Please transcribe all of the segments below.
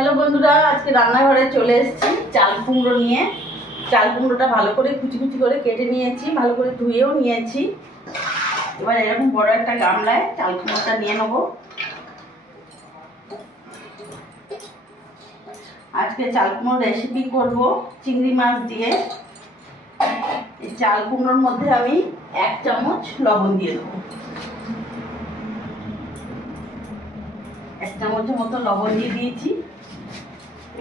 Hello বন্ধুরা, আজকে রান্নাঘরে চলে এসেছি চাল কুমড়ো নিয়ে। চাল কুমড়োটা ভালো করে কুচি কুচি করে কেটে নিয়েছি, ভালো করে ধুয়েও নিয়েছি। এবার এরকম বড় একটা গামলায় চাল কুমড়োটা নিয়ে নেব। আজকে চাল কুমড়োর রেসিপি করব চিংড়ি মাছ দিয়ে। এই চাল কুমড়োর মধ্যে আমি 1 চামচ লবণ দিয়ে দেবো। 1 চামচের মতো লবণ দিয়ে দিয়েছি।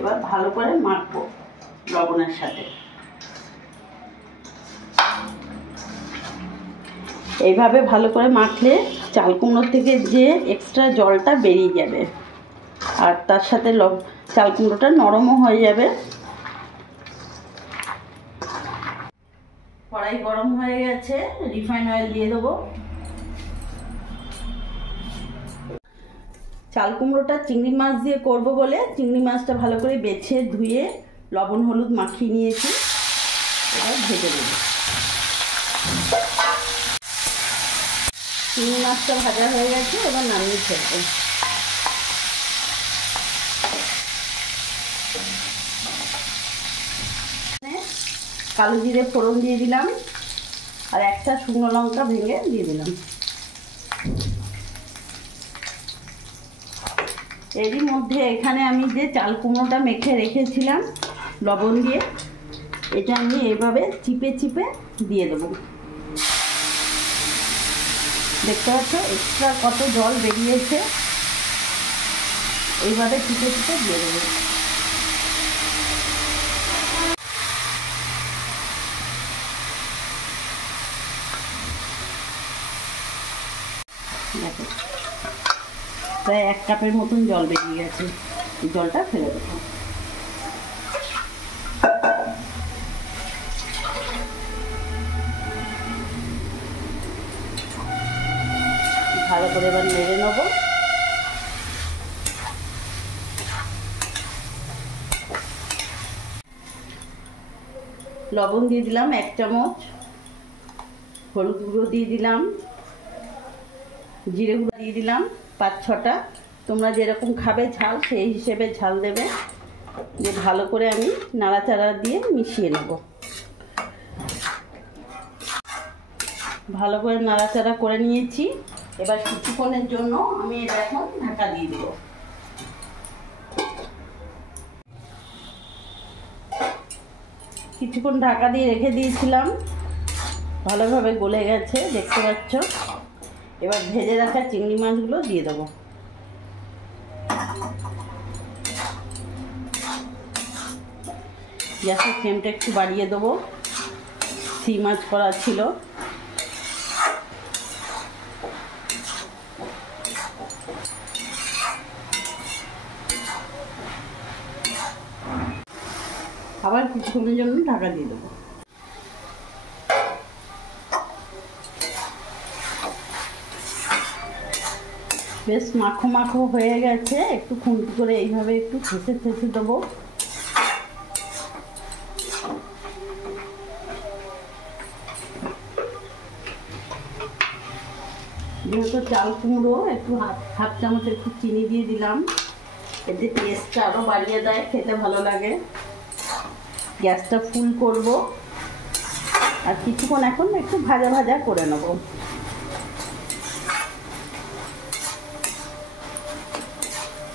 এবার ভালো করে মাখবো লবণের সাথে। এইভাবে ভালো করে মাখলে চাল কুমড়োর থেকে যে এক্সট্রা জলটা বেরিয়ে যাবে, আর তার সাথে চাল কুমড়োটা নরমও হয়ে যাবে। কড়াই গরম হয়ে গেছে, রিফাইন অয়েল দিয়ে দেবো। চাল কুমড়োটা চিংড়ি মাছ দিয়ে করব বলে চিংড়ি মাছটা ভালো করে বেছে ধুয়ে লবণ হলুদ মাখিয়ে নিয়েছি। এবার ভেজে দেব। চিংড়ি মাছটা ভাজা হয়ে গেছে, এবার নামিয়ে ফেলবো। কালো জিরে ফোড়ন দিয়ে দিলাম, আর একটা শুকনো লঙ্কা ভেঙে দিয়ে দিলাম। এরই মধ্যে এখানে আমি যে চাল কুমড়োটা মেখে রেখেছিলাম লবণ দিয়ে, এটা আমি এইভাবে চিপে চিপে দিয়ে দেবো। দেখতে পাচ্ছ এক্সট্রা কত জল বেরিয়েছে। এইভাবে চিপে চিপে দিয়ে দেবো। দেখো প্রায় 1 কাপের মতন জল বেরিয়ে গেছে। এই জলটা ফেলে দেবো। ভালো করে এবার নেড়ে নেবো। লবণ দিয়ে দিলাম 1 চামচ, হলুদ গুঁড়ো দিয়ে দিলাম, জিরে গুঁড়ো দিয়ে দিলাম 5-6টা। তোমরা যেরকম খাবে ঝাল সেই হিসেবে ঝাল দেবে। দিয়ে ভালো করে আমি নাড়াচাড়া দিয়ে মিশিয়ে নেব। ভালো করে নাড়াচাড়া করে নিয়েছি। এবার কিছুক্ষণের জন্য আমি এটা এখন ঢাকা দিয়ে দেব। কিছুক্ষণ ঢাকা দিয়ে রেখে দিয়েছিলাম, ভালোভাবে গলে গেছে দেখতে পাচ্ছ। এবার ভেজে রাখা চিংড়ি মাছগুলো দিয়ে দেবো। গ্যাসের ফ্লেমটা একটু বাড়িয়ে দেবো, সিম আঁচ করা ছিল। আবার কিছুক্ষণের জন্য ঢাকা দিয়ে দেবো। বেশ মাখো মাখো হয়ে গেছে। একটু খুন্তি করে এইভাবে একটু ঠেসে ঠেসে দেবো। যেহেতু চাল কুমড়ো, একটু হাফ চামচ একটু চিনি দিয়ে দিলাম। এতে টেস্টটা আরও বাড়িয়ে দেয়, খেতে ভালো লাগে। গ্যাসটা ফুল করব, আর কিছুক্ষণ এখন একটু ভাজা ভাজা করে নেব।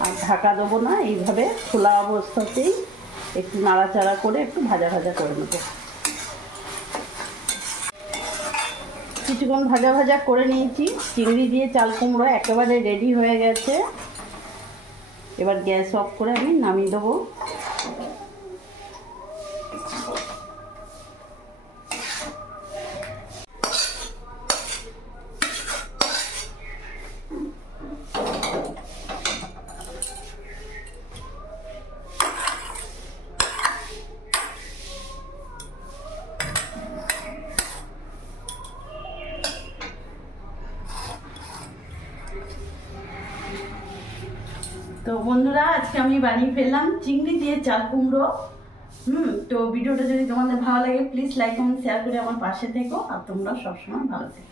আর ঢাকা দেবো না, এইভাবে খোলা অবস্থাতেই একটু নাড়াচাড়া করে একটু ভাজা ভাজা করে নেব। কিছুক্ষণ ভাজা ভাজা করে নিয়েছি। চিংড়ি দিয়ে চাল কুমড়ো একেবারে রেডি হয়ে গেছে। এবার গ্যাস অফ করে আমি নামিয়ে দেবো। তো বন্ধুরা, আজকে আমি বানিয়ে ফেললাম চিংড়ি দিয়ে চাল কুমড়ো। তো ভিডিওটা যদি তোমাদের ভালো লাগে প্লিজ লাইক কমেন্ট শেয়ার করে আমার পাশে থেকো। আর তোমরা সবসময় ভালো থেকো।